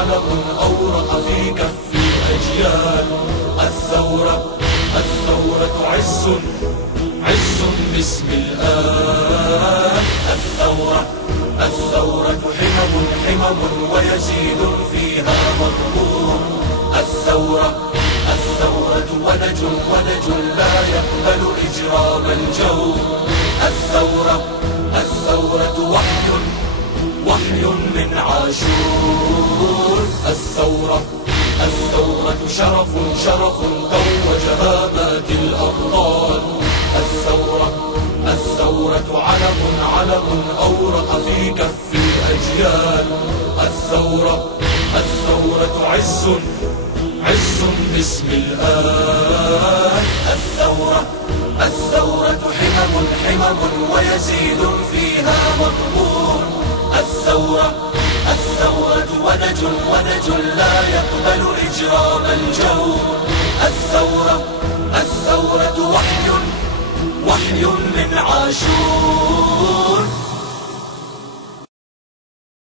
علم أورق في كف الأجيال. الثورة عز باسم الآن. الثورة حمم ويزيد فيها مضمون. الثورة ونج لا يقبل إجرام الجور. الثورة وحي من عاشور. الثورة شرف توج هامات الأبطال. الثورة علم أورق في كف الأجيال. الثورة عز باسم الآن. الثورة حمم ويزيد فيها مضمون. الثورة ونج لا يقبل إجرام الجور. الثورة وحي من عاشور.